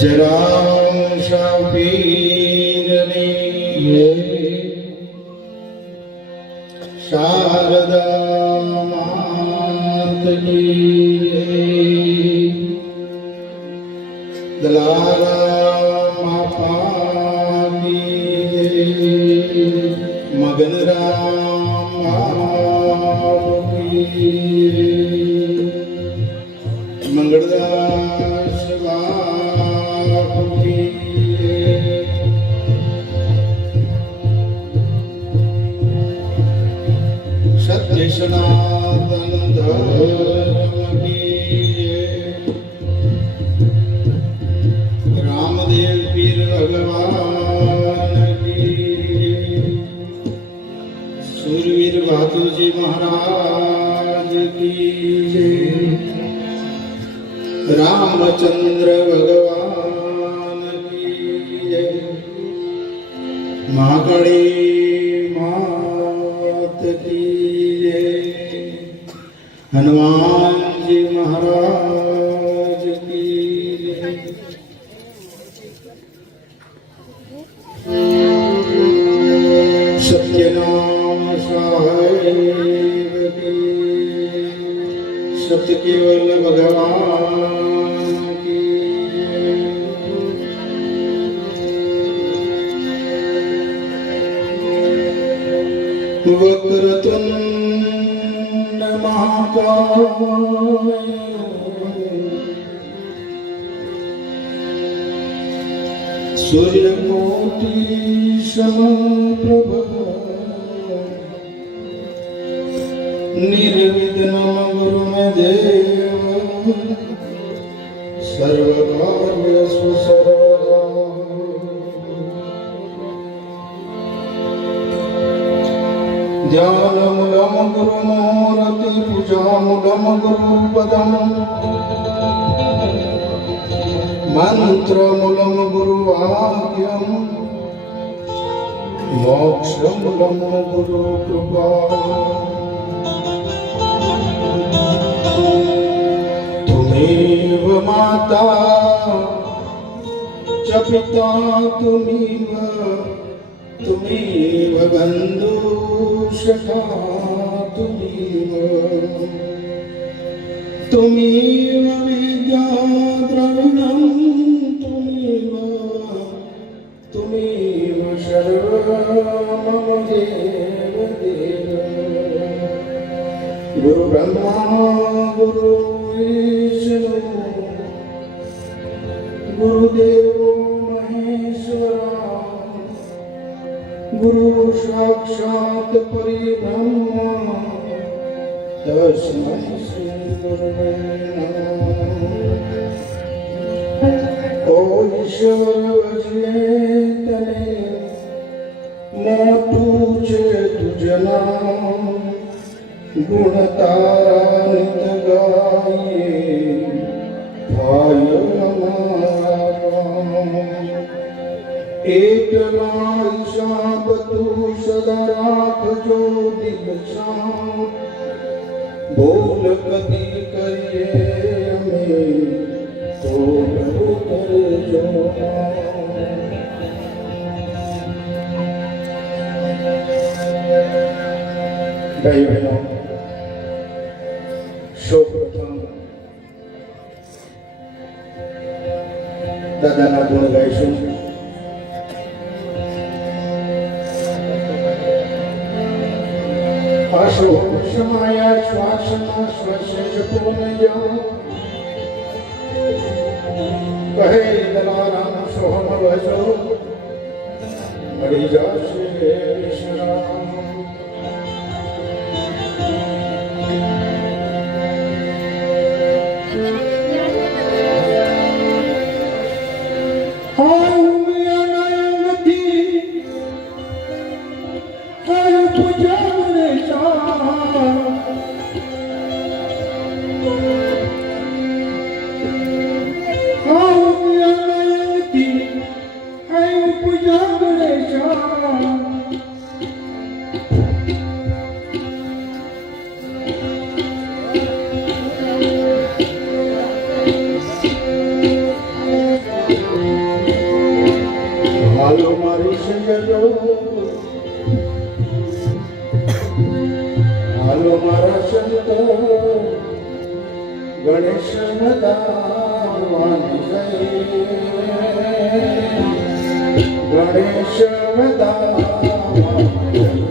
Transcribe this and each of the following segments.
जरा शबीरने शारदा मात की दलाला मापा की मगन राम की मंगलदास सत्य सनातन धर्म की रामदेव पीर भगवान की सूरवीर बहादुर जी महाराज की रामचंद्र भगवान की महाकाली मात की हनुमान जी महाराज की सत्यनाम साहेब की सत्य केवल भगवान की वक्रतुंड महाकाय सूर्यकोटि समप्रभ निर्विघ्नं गुरु में देव सर्वकार्येषु सर्वदा ध्यानमूलं गुरुमूर्ति पूजामूलं गुरुपदम् मंत्रमूलं गुरुवाक्यम् मोक्षमूलं गुरुकृपा तुमेव माता च पिता तुमेव बन्धुसखा तुमेव विद्या द्रविणं तुमेव सर्वं मम देव गुरु ब्रह्मा गुरु विष्णु गुरुदेवो महेश्वरा गुरु साक्षात् परब्रह्म तस्मै श्री गुरवे नमः। ओ ईश्वर वजने तने मोटू छे तुझना गुण तारा नित गाये भाय हमारा एकला ईशाब तू सदा राखजो दिलसा बोल कदी करिए हमें तो प्रभु करजो भाई बहनों સૌપ્રથમ દાદાના ગુણ ગાઈશું. આશો સમાયા શ્વાસના શ્વાસે પૂર્ણ જાઓ કહે દલારામ સોહમ વજો મળી જાશે વિશ્રામ. પૂજા હાલો મારી સૈયદો, હાલો મારા સંતો, ગણેશ વધારવાની ગઈ, ગણેશ વધારવાની ગઈ.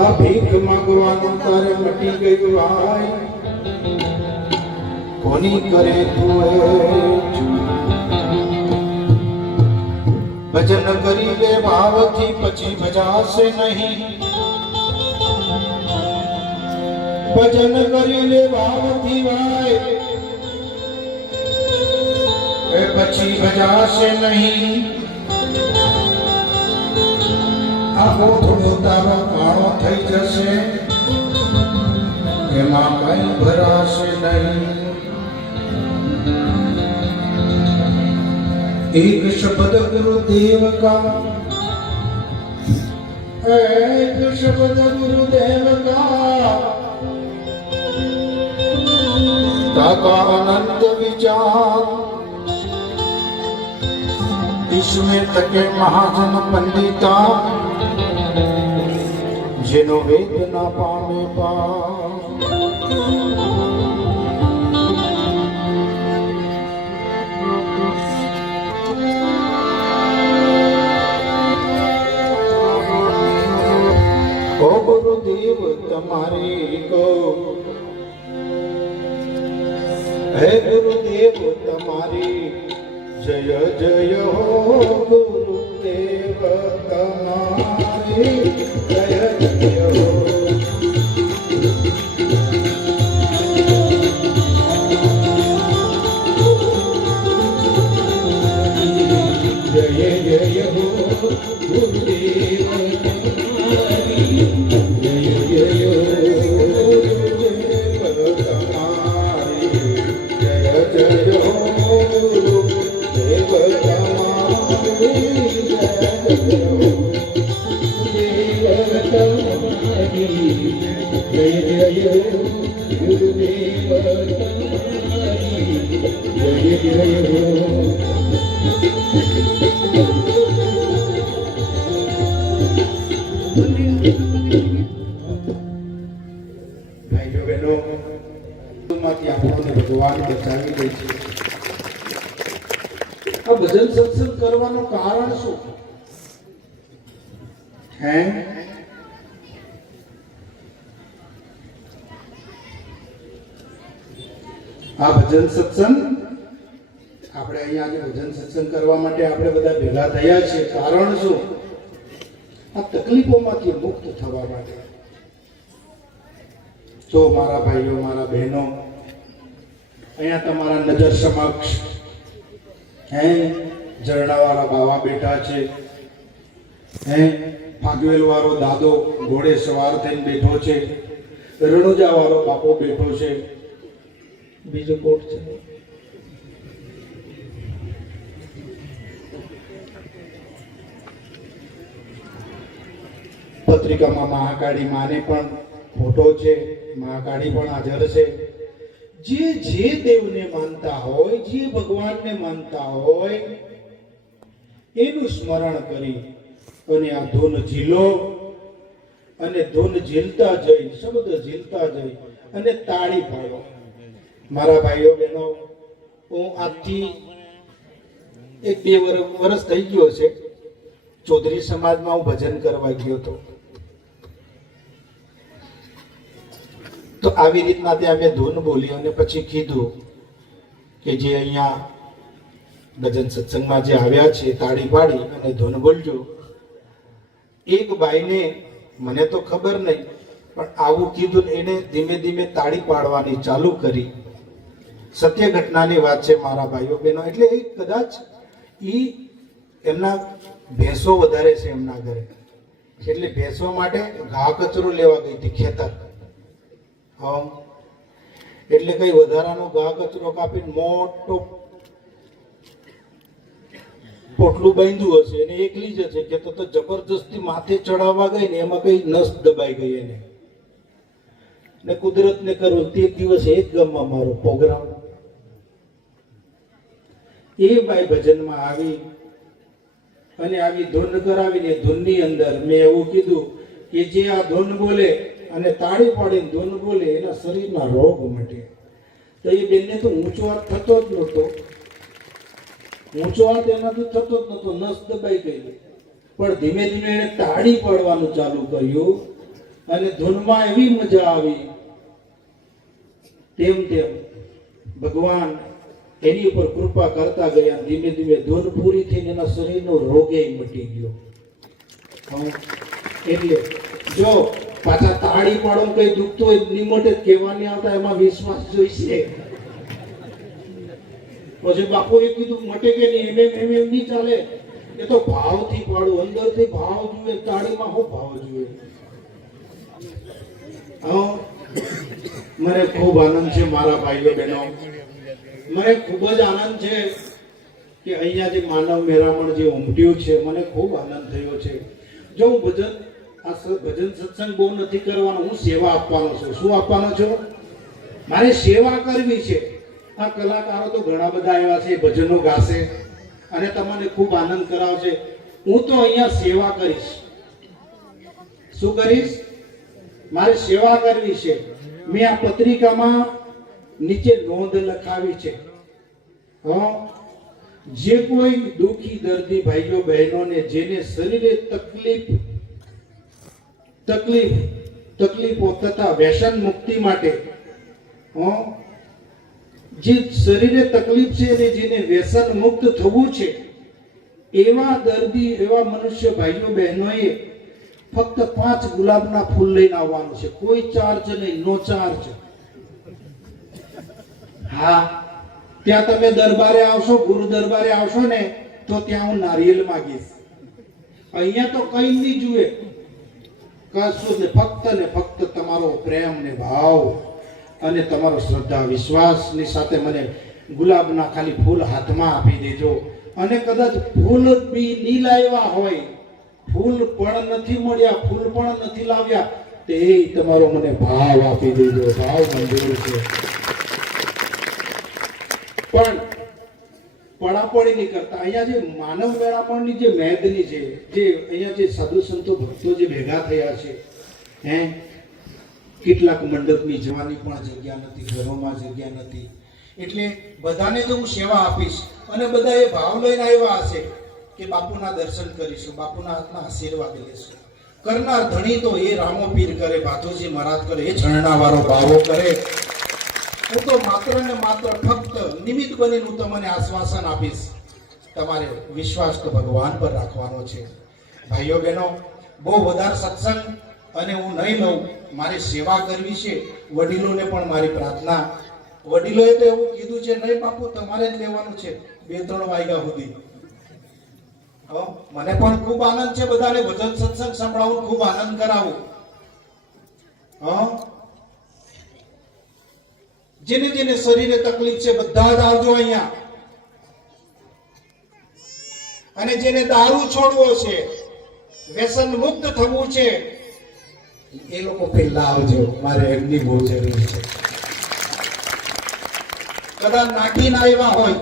આ ભીખ માંગવાનું તારે મટી ગયું ભાઈ, કોની કરે તું ભજન કરી લે ભાવથી, પછી ભજાશે નહીં. ભજન કરી લે ભાવથી ભાઈ, એ પછી ભજાશે નહીં. આખો થોડો તારો કાળો થઈ જશે, એમાં કઈ ભરાશે નહીં. એક શબ્દ ગુરુદેવ કા एक शब्द गुरुदेव का ताका अनंत विचार इसमें तके महाजन पंडिता जिनो वेद ना पामे पार ओ गुरुदेव तुम्हारे को है गुरुदेव तुम्हारी जय जय हो गुरुदेव तुम्हारी जय जय हो जय जय हो गुरुदेव ભાઈઓ બહેનો માંથી આપણને ભગવાન બચાવી દે છે આ ભજન સત્સંગ કરવાનું કારણ શું હે આ ભજન સત્સંગ આપણે અહીંયા આજે ભજન સત્સંગ કરવા માટે આપણે બધા ભેગા થયા છીએ કારણ શું આ તકલીફોમાંથી મુક્ત થવા માટે જો મારા ભાઈઓ મારા બહેનો અહીંયા તમારા નજર સમક્ષ હે ઝરણાવાળા બાવા બેઠા છે હે ફાગવેલ વાળો દાદો ઘોડે સવાર થઈને બેઠો છે રણુજા વાળો બાપો બેઠો છે બીજો કોટ છે પત્રિકામાં મહાકાળી માને પણ ફોટો છે મહાકાળી પણ હાજર છે જે દેવને માનતા હોય જે ભગવાનને માનતા હોય એનું સ્મરણ કરી અને આ ધૂન ઝીલો અને ધૂન ઝીલતા જઈ શબ્દ ઝીલતા જઈ અને તાળી પાડો મારા ભાઈઓ બહેનો હું આજથી 1-2 વર્ષ થઈ ગયો છે ચૌધરી સમાજમાં હું ભજન કરવા ગયો હતો તો આવી રીતના ત્યાં મેં ધૂન બોલી અને પછી કીધું કે જે અહીંયા ભજન સત્સંગમાં જે આવ્યા છે તાળી પાડી અને ધૂન બોલજો એક ભાઈને મને તો ખબર નહીં પણ આવું કીધું એને ધીમે ધીમે તાળી પાડવાની ચાલુ કરી સત્ય ઘટનાની વાત છે મારા ભાઈઓ બહેનો એટલે એ કદાચ એમના ભેંસો વધારે છે એમના ઘરે એટલે ભેંસો માટે ઘા કચરો લેવા ગઈ હતી ખેતર એટલે કઈ વધારાનો ઘા કચરો કાપીને મોટો પોટલું બાંધ્યું હશે એને એકલી જ છે કે તો જબરજસ્તી માથે ચડાવવા ગઈ ને એમાં કઈ નસ દબાઈ ગઈ એને ને કુદરતને કરું તે દિવસે એક ગામમાં મારો પ્રોગ્રામ એ ભાઈ ભજનમાં આવી અને આવી ધૂન કરાવીને ધૂનની અંદર મેં એવું કીધું કે જે આ ધૂન બોલે અને તાળી પાડીને ધૂન બોલે એના શરીરના રોગ મટે તો એ બેનને તો ઊંચો હાથ થતો જ નહોતો ઊંચો હાથ એનાથી થતો જ નહોતો નસ દબાઈ ગઈ પણ ધીમે ધીમે એને તાળી પાડવાનું ચાલુ કર્યું અને ધૂનમાં એવી મજા આવી તેમ તેમ ભગવાન એની ઉપર કૃપા કરતા ગયા ધીમે ધીમે ધૂન પૂરી થઈને એના શરીરનો રોગે મટી ગયો એટલે જો પાછા તાળી પાડો કઈ દુખતું હોય નિમોટે કહેવાની આવતા એમાં વિશ્વાસ જોઈશે પછી બાપુએ કીધું મટે કે નહીં એમ નહીં ચાલે એ તો ભાવથી પાડું અંદરથી ભાવ જોઈએ તાળીમાં શું ભાવ જોઈએ મને ખૂબ આનંદ છે મારા ભાઈઓ બહેનો મને ખૂબ જ આનંદ છે કે અહીંયા જે માનવ મેરામણ જે ઉમટ્યું છે મને ખૂબ આનંદ થયો છે જો હું ભજન આ ભજન સત્સંગ બહુ નથી કરવાનો, હું સેવા આપવાનો છું. શું આપવાનો છું? મારે સેવા કરવી છે. આ કલાકારો તો ઘણા બધા આવ્યા છે, ભજનો ગાશે અને તમને ખૂબ આનંદ કરાવશે. હું તો અહીંયા સેવા કરીશ. શું કરીશ? મારે સેવા કરવી છે. મેં આ પત્રિકામાં નીચે નોંધ લખાવી છે, જે કોઈ દુઃખી દર્દી ભાઈઓ બહેનોને જેને શરીરે તકલીફો તથા વ્યસન મુક્તિ માટે જે શરીરે તકલીફ છે અને જેને વ્યસન મુક્ત થવું છે એવા દર્દી, એવા મનુષ્ય ભાઈઓ બહેનોએ ફક્ત 5 ગુલાબના ફૂલ લઈને આવવાનું છે. કોઈ ચાર્જ નહીં, નો ચાર્જ. હા, ત્યાં તમે દરબારે આવશો, ગુરુ દરબારે આવશો ને, તો ત્યાં હું નારિયેલ માંગીશ. અહીંયા તો કઈ નહીં જુએ, કશું ને ફક્ત તમારો પ્રેમ ને ભાવ અને તમારો શ્રદ્ધા વિશ્વાસની સાથે મને ગુલાબના ખાલી ફૂલ હાથમાં આપી દેજો. અને કદાચ ફૂલ બી નહીં લાવ્યા હોય, ફૂલ પણ નથી મળ્યા, ફૂલ પણ નથી લાવ્યા, તે તમારો મને ભાવ આપી દેજો. ભાવ મંજૂર છે. પણ પડાપડી નહીં કરતા. અહીંયા જે માનવ મેળાપણની જે મેદની છે, જે અહીંયા જે સાધુ સંતો ભક્તો જે ભેગા થયા છે, કેટલાક મંડપની જવાની પણ જગ્યા નથી, ઘરોમાં જગ્યા નથી. એટલે બધાને જો હું સેવા આપીશ અને બધા એ ભાવ લઈને આવ્યા હશે કે બાપુના દર્શન કરીશું, બાપુના હાથના આશીર્વાદ લેશું. કરનાર ધણી તો એ રામો પીર કરે, ભાથોજી મહારાજ કરે, એ ઝરણા વાળો ભાવો કરે. હું તો માત્ર ને માત્ર ફક્ત નિમિત્ત બનીને હું તમને આશ્વાસન આપીશ. તમારે વિશ્વાસ તો ભગવાન પર રાખવાનો છે. ભાઈઓ બહેનો, બહુ વધારે સત્સંગ અને હું નહીં લઉં. મારે સેવા કરવી છે. વડીલોને પણ મારી પ્રાર્થના. વડીલોએ તો એવું કીધું છે, નહીં બાપુ તમારે જ લેવાનું છે 2-3 વાગ્યા સુધી. મને પણ ખૂબ આનંદ છે બધાને ભજન સત્સંગ સંભળાવું, ખૂબ આનંદ કરાવું. જેને જેને શરીરે તકલીફ છે બધા જ આવજો અહીંયા. અને જેને દારૂ છોડવો છે, વ્યસન મુક્ત થવું છે, એ લોકો પહેલા આવજો. મારે એમની બહુ જરૂર છે. કદાચ નાખીને આવ્યા હોય,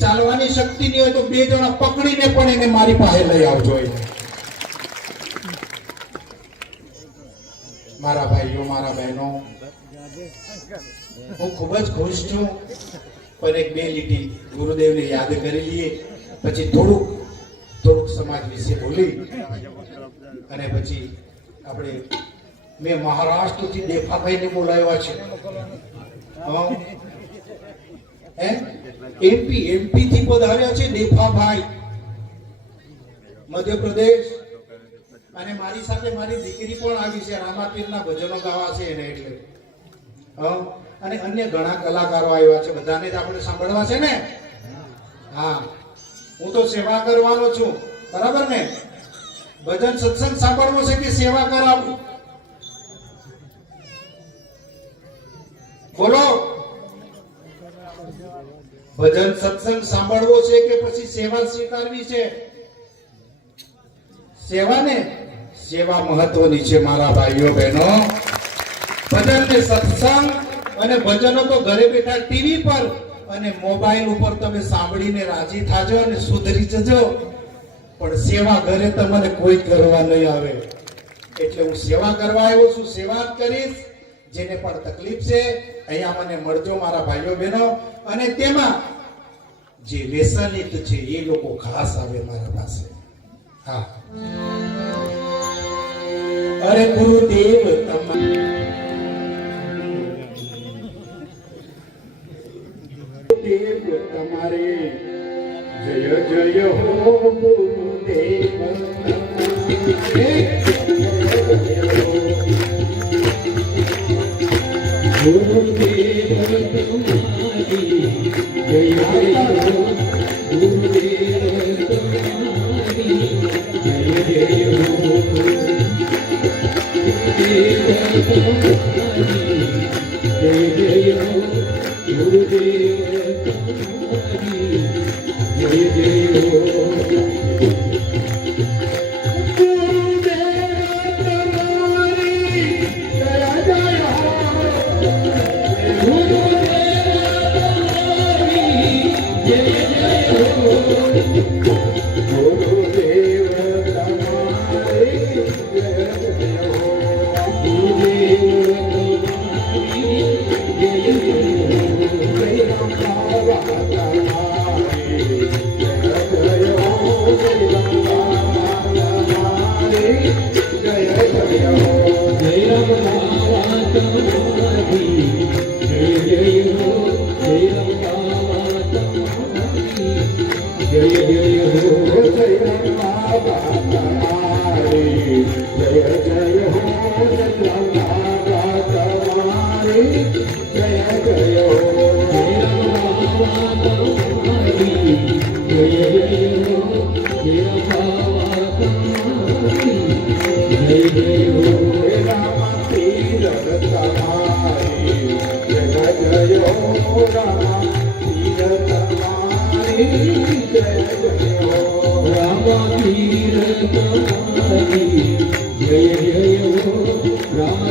ચાલવાની શક્તિ નહીં હોય, તો 2 જણા પકડીને પણ એને મારી પાસે લઈ આવજો. મારા ભાઈઓ, મારા બહેનો, હું ખૂબ જ ખુશ છું. પણ 1-2 લીટી ગુરુદેવને યાદ કરી લઈએ, પછી થોડુંક સમાજ વિશે બોલી અને પછી આપણે મેં મહારાષ્ટ્રથી દેફાભાઈને બોલાવ્યા છે. એમપી થી પધાર્યા છે દેફાભાઈ, મધ્યપ્રદેશ. અને મારી સાથે મારી દીકરી પણ આવી છે, રામાપીરના ભજનો ગાવા છે એને. એટલે અને અન્ય ઘણા કલાકારો આવ્યા છે, બધાને જ આપણે સાંભળવા છે ને. હા, હું તો સેવા કરવાનો છું, બરાબર ને? ભજન સત્સંગ સાંભળવો છે કે સેવા કરાવું? બોલો. ભજન સત્સંગ સાંભળવો છે કે પછી સેવા સ્વીકારવી છે? સેવા મહત્વની છે મારા ભાઈઓ બહેનો. ભજન ને સત્સંગ અને ભજનો તો ઘરે બેઠા ટીવી પર અને મોબાઈલ ઉપર તમે સાંભળીને રાજી થાજો અને સુધરી જજો. પણ સેવા ઘરે તમને કોઈ કરવા નહીં આવે. એટલે હું સેવા કરવા આવ્યો છું, સેવા જ કરીશ. જેને પણ તકલીફ છે અહીંયા મને મળજો મારા ભાઈઓ બહેનો. અને તેમાં જે વ્યસનિત છે એ લોકો ખાસ આવે મારા પાસે. હા, અરે ગુરુદેવ તમારે જય જય હો ગુરુદેવ. Gurudev Ram